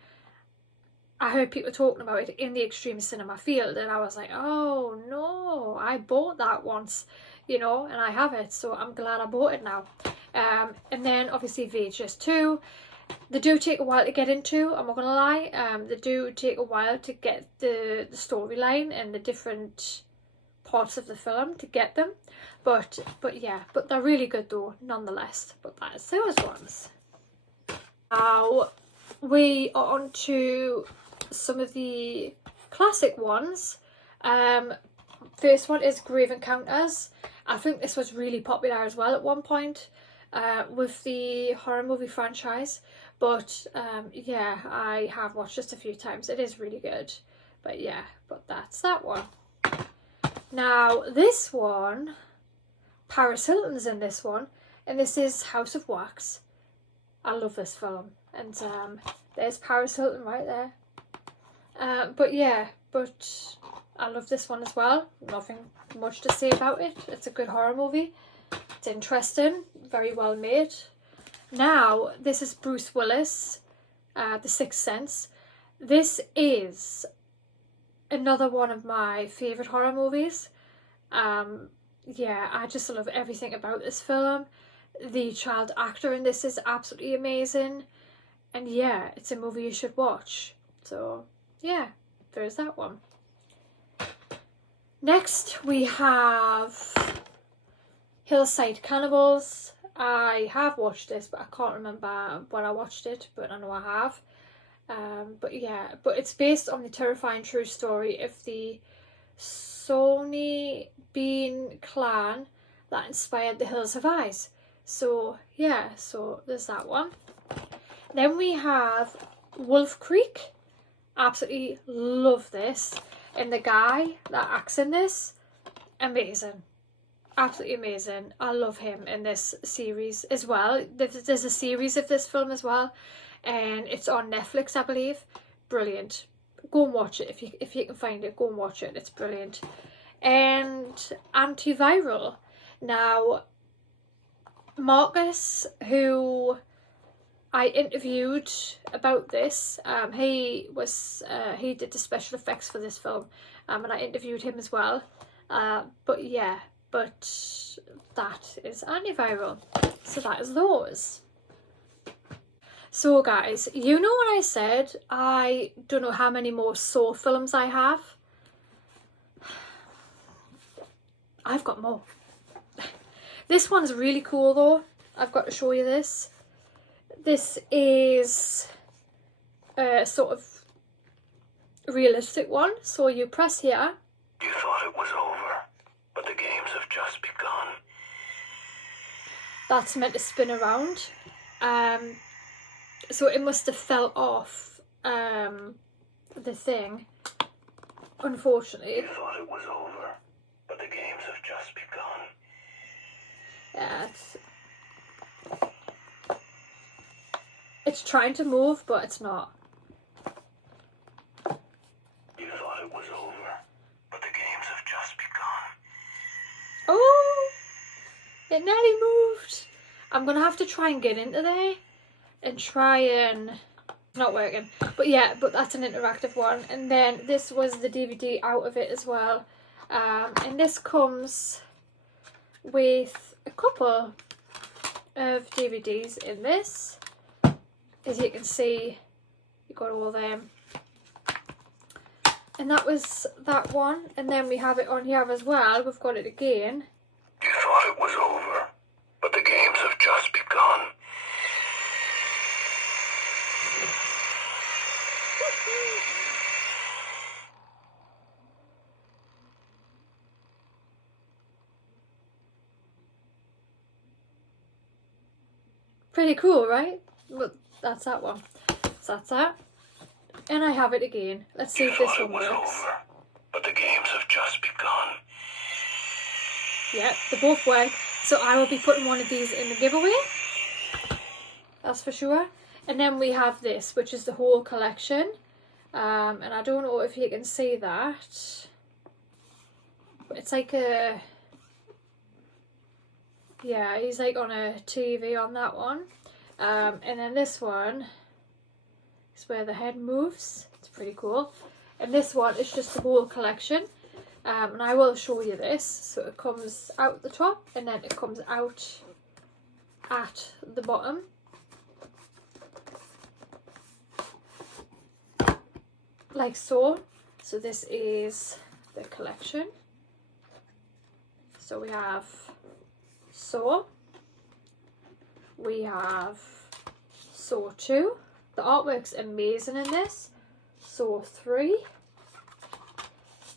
I heard people talking about it in the extreme cinema field. And I was like, oh no, I bought that once, you know, and I have it. So I'm glad I bought it now. And then obviously VHS 2. They do take a while to get into, I'm not going to lie. They do take a while to get the storyline and the different parts of the film to get them. But yeah, but they're really good though, nonetheless. But that's those ones. Now we are on to some of the classic ones. First one is Grave Encounters. I think this was really popular as well at one point with the horror movie franchise. But yeah, I have watched just a few times. It is really good. But yeah, but that's that one. Now this one, Paris Hilton's in this one, and this is House of Wax. I love this film, and there's Paris Hilton right there. But yeah, but I love this one as well. Nothing much to say about it. It's a good horror movie. It's interesting, very well made. Now this is Bruce Willis, The Sixth Sense. This is another one of my favourite horror movies. Yeah, I just love everything about this film. The child actor in this is absolutely amazing. And yeah, it's a movie you should watch. So yeah, there's that one. Next we have Hillside Cannibals. I have watched this, but I can't remember when I watched it, but I know I have. But yeah, but it's based on the terrifying true story of the Shawnee Bean clan that inspired The Hills Have Eyes. So yeah, so there's that one. Then we have Wolf Creek. Absolutely love this. And the guy that acts in this, amazing. Absolutely amazing. I love him in this series as well. There's a series of this film as well, and it's on Netflix, I believe. brilliant. Go and watch it if you can find it. Go and watch it. It's brilliant. And Antiviral. Now, Marcus, who I interviewed about this, he did the special effects for this film, and I interviewed him as well. But that is Antiviral. So that is those. So guys, you know what I said? I don't know how many more Saw films I have. I've got more. This one's really cool though. I've got to show you this. This is a sort of realistic one. So you press here. You thought it was over, but the games have just begun. That's meant to spin around. So it must have fell off the thing, unfortunately. You thought it was over, but the games have just begun. Yeah, it's trying to move, but it's not. You thought it was over, but the games have just begun. Oh, it nearly moved. I'm gonna have to try and get into there and try and... It's not working. But yeah, but that's an interactive one. And then this was the DVD out of it as well. And this comes with a couple of DVDs in this. As you can see, you got all them. And that was that one. And then we have it on here as well. We've got it again. You thought it was over, but the games have just begun. Pretty cool, right? But that's that one. So that's that. And I have it again. Let's see if this one works. Over, but the games have just begun. Yeah, they both work. So I will be putting one of these in the giveaway. That's for sure. And then we have this, which is the whole collection. And I don't know if you can see that. But it's like a... Yeah, he's like on a TV on that one. And then this one is where the head moves. It's pretty cool. And this one is just the whole collection. And I will show you this. So it comes out the top and then it comes out at the bottom. Like so. So this is the collection. So we have Saw. We have Saw 2. The artwork's amazing in this. Saw 3.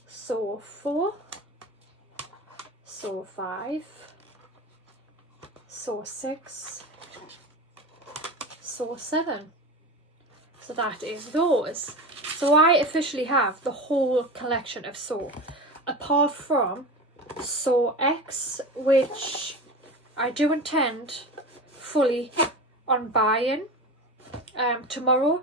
Saw 4. Saw 5. Saw 6. Saw 7. So that is those. So I officially have the whole collection of Saw, apart from Saw X, which I do intend fully on buying tomorrow,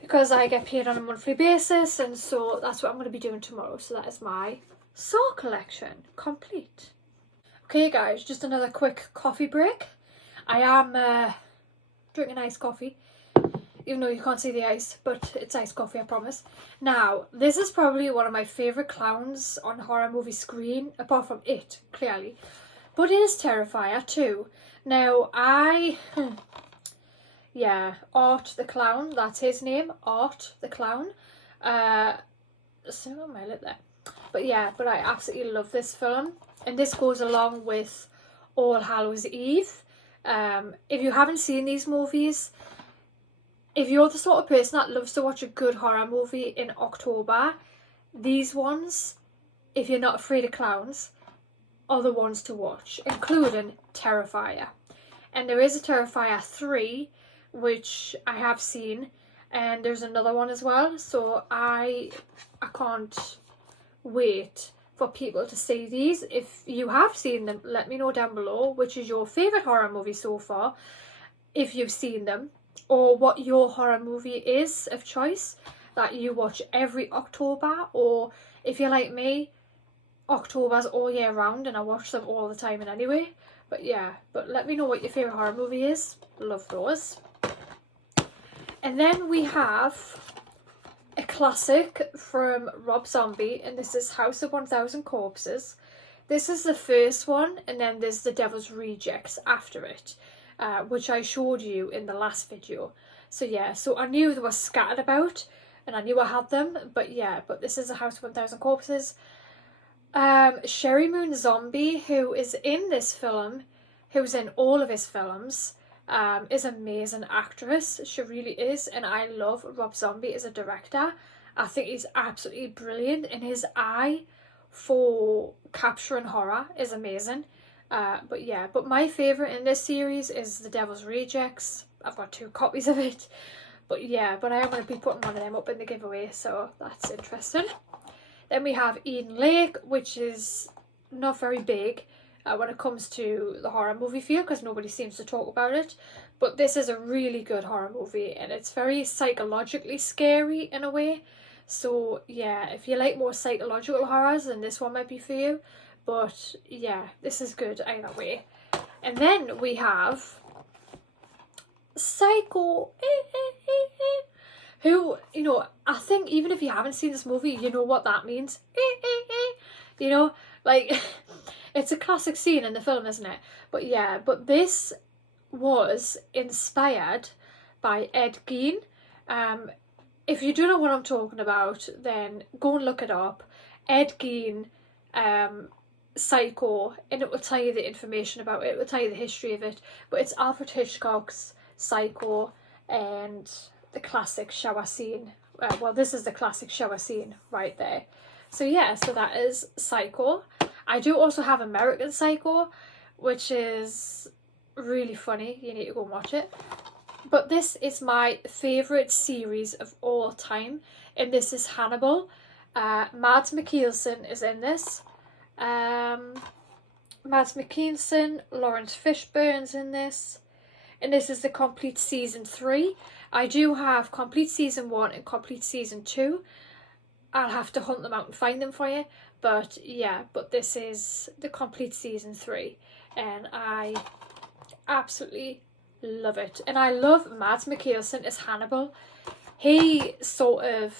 because I get paid on a monthly basis, and so that's what I'm going to be doing tomorrow. So that is my Saw collection complete. Okay guys, just another quick coffee break. I am drinking iced coffee, even though you can't see the ice, but it's iced coffee, I promise. Now, this is probably one of my favourite clowns on horror movie screen, apart from It, clearly. But it is Terrifier too. Now, yeah, Art the Clown, that's his name, Art the Clown. Still on my lip there. But yeah, but I absolutely love this film. And this goes along with All Hallows Eve. If you haven't seen these movies, if you're the sort of person that loves to watch a good horror movie in October, these ones, if you're not afraid of clowns, are the ones to watch, including Terrifier. And there is a Terrifier 3, which I have seen, and there's another one as well, so I can't wait for people to see these. If you have seen them, let me know down below which is your favourite horror movie so far, if you've seen them. or what your horror movie is of choice that you watch every October, or if you're like me, October's all year round and I watch them all the time and anyway. But yeah, but let me know what your favourite horror movie is. Love those. And then we have a classic from Rob Zombie, and this is House of 1000 Corpses. This is the first one, and then there's The Devil's Rejects after it, which I showed you in the last video. So yeah, so I knew they were scattered about, and I knew I had them, but yeah, but this is a House of 1000 Corpses. Sheri Moon Zombie, who is in this film, who's in all of his films, is an amazing actress. She really is, and I love Rob Zombie as a director. I think he's absolutely brilliant, and his eye for capturing horror is amazing. But yeah, but my favourite in this series is The Devil's Rejects. I've got 2 copies of it. But yeah, but I am going to be putting one of them up in the giveaway, so that's interesting. Then we have Eden Lake, which is not very big when it comes to the horror movie field, because nobody seems to talk about it. But this is a really good horror movie, and it's very psychologically scary in a way. So yeah, if you like more psychological horrors, then this one might be for you. But yeah, this is good either way. And then we have Psycho, who, you know, I think even if you haven't seen this movie, you know what that means. You know, like, it's a classic scene in the film, isn't it? But yeah, but this was inspired by Ed Gein. If you don't know what I'm talking about, then go and look it up. Ed Gein, Psycho, and it will tell you the information about it. It will tell you the history of it. But it's Alfred Hitchcock's Psycho and the classic shower scene. Well, this is the classic shower scene right there. So yeah, so that is Psycho. I do also have American Psycho, which is really funny. You need to go and watch it. But this is my favourite series of all time, and this is Hannibal. Mads Mikkelsen is in this. Mads Mikkelsen, Lawrence Fishburne's in this. And this is the complete season 3. I do have complete season 1 and complete season 2. I'll have to hunt them out and find them for you. But yeah, but this is the complete season 3. And I absolutely love it. And I love Mads Mikkelsen as Hannibal. He sort of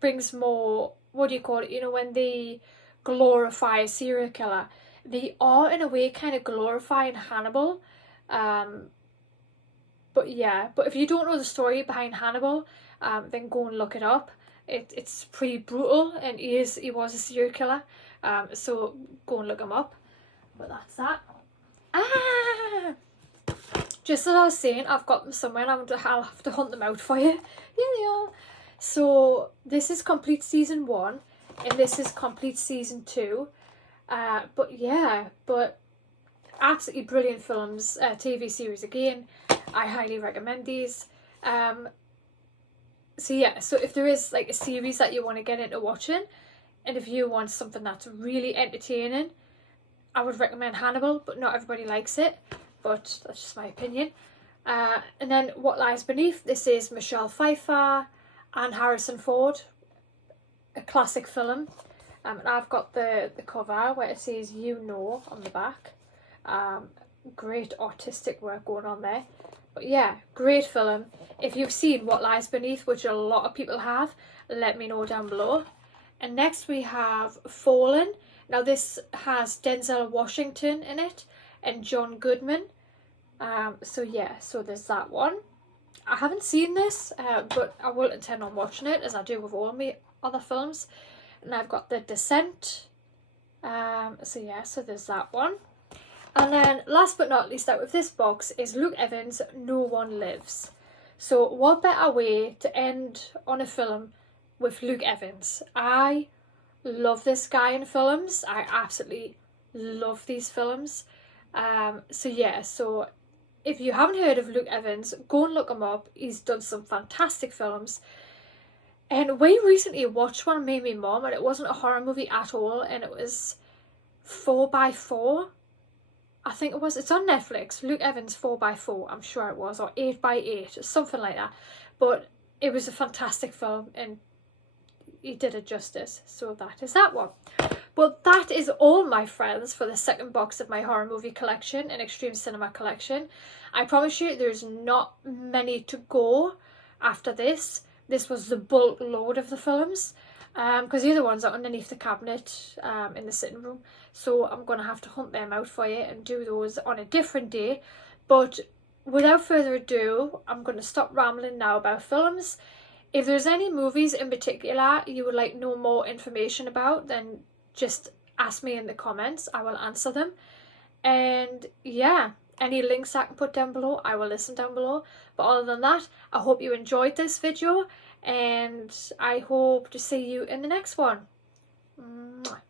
brings more, what do you call it, you know, when they glorify a serial killer, they are in a way kind of glorifying Hannibal. But yeah, but if you don't know the story behind Hannibal, then go and look it up. It's pretty brutal, and he was a serial killer. So go and look him up. But that's that. Just as I was saying, I've got them somewhere and I'll have to hunt them out for you. Here they are. So this is complete season 1 and this is complete season 2. But yeah, but absolutely brilliant films, TV series again. I highly recommend these. So yeah, so if there is like a series that you want to get into watching, and if you want something that's really entertaining, I would recommend Hannibal, but not everybody likes it, but that's just my opinion. And then What Lies Beneath, this is Michelle Pfeiffer and Harrison Ford, a classic film. And I've got the cover where it says "You Know" on the back. Great artistic work going on there. But yeah, great film. If you've seen What Lies Beneath, which a lot of people have, let me know down below. And next we have Fallen. Now this has Denzel Washington in it and John Goodman. So yeah, so there's that one. I haven't seen this, but I will intend on watching it, as I do with all my other films. And I've got The Descent. So yeah, so there's that one. And then last but not least out of this box is Luke Evans' No One Lives. So what better way to end on a film with Luke Evans? I love this guy in films. I absolutely love these films. So yeah, so if you haven't heard of Luke Evans, go and look him up. He's done some fantastic films. And we recently watched one, me and my mum, and it wasn't a horror movie at all, and it was 4x4. I think it was, it's on Netflix, Luke Evans 4x4, I'm sure it was, or 8x8, something like that. But it was a fantastic film and he did it justice, so that is that one. Well, that is all, my friends, for the second box of my horror movie collection and Extreme Cinema collection. I promise you there's not many to go after this. This was the bulk load of the films, because the other ones are underneath the cabinet in the sitting room, so I'm going to have to hunt them out for you and do those on a different day. But without further ado, I'm going to stop rambling now about films. If there's any movies in particular you would like no more information about, then just ask me in the comments, I will answer them. And yeah, any links I can put down below, I will listen down below. But other than that, I hope you enjoyed this video, and I hope to see you in the next one. Mwah.